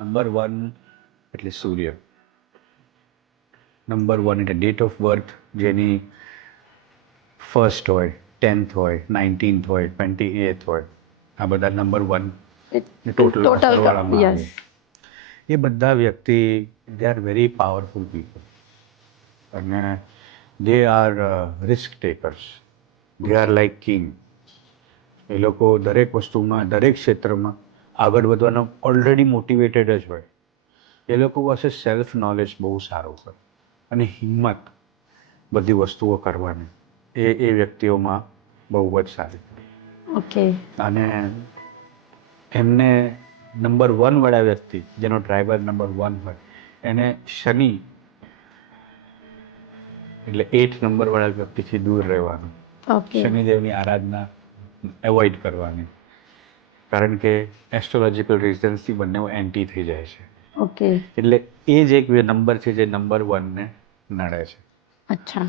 Number 1 એટલે સૂર્ય. Number 1 એટલે date of birth જેની ફર્સ્ટ હોય, 10th હોય, 19th હોય, 28th હોય, આ બધા નંબર 1 ટોટલ કરવાના આવે. એ બધા વ્યક્તિ they are very powerful people અને they are risk takers. They are like king. એ લોકો દરેક વસ્તુમાં, દરેક ક્ષેત્રમાં આગળ વધવાનો ઓલરેડી મોટિવેટેડ જ હોય. એ લોકો પાસે સેલ્ફ નોલેજ બહુ સારું હોય અને હિંમત બધી વસ્તુઓ કરવાની એ વ્યક્તિઓમાં બહુ જ સારી. ઓકે. અને એમને નંબર 1 વાળા વ્યક્તિ જેનો ટ્રાઇબલ નંબર 1 હોય એને શનિ એટલે 8 નંબર વાળા વ્યક્તિથી દૂર રહેવાનું. ઓકે. શનિદેવની આરાધના એવોઇડ કરવાની, કારણ કે એસ્ટ્રોલોજીકલ રીઝન્સથી બંને એન્ટી થઈ જાય છે. ઓકે. એટલે એ જ એક નંબર છે જે નંબર 1 ને નડે છે. અચ્છા.